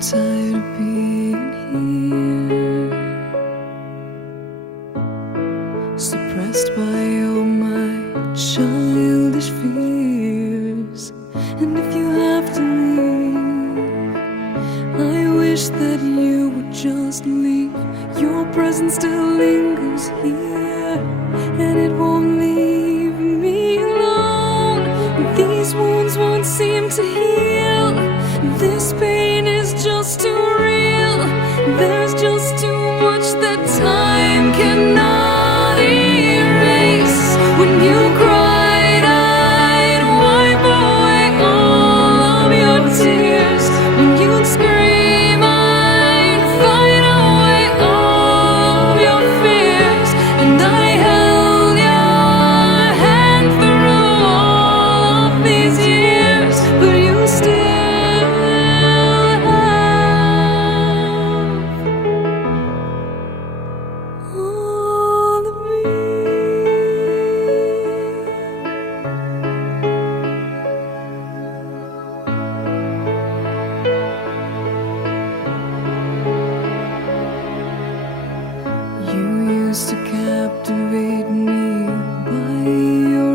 tired of being here, suppressed by all my childish fears. And if you have to leave, I wish that you would just leave. Your presence still lingers here, and it won't leave me alone. These wounds won't seem to heal. This pain is just too real. There's just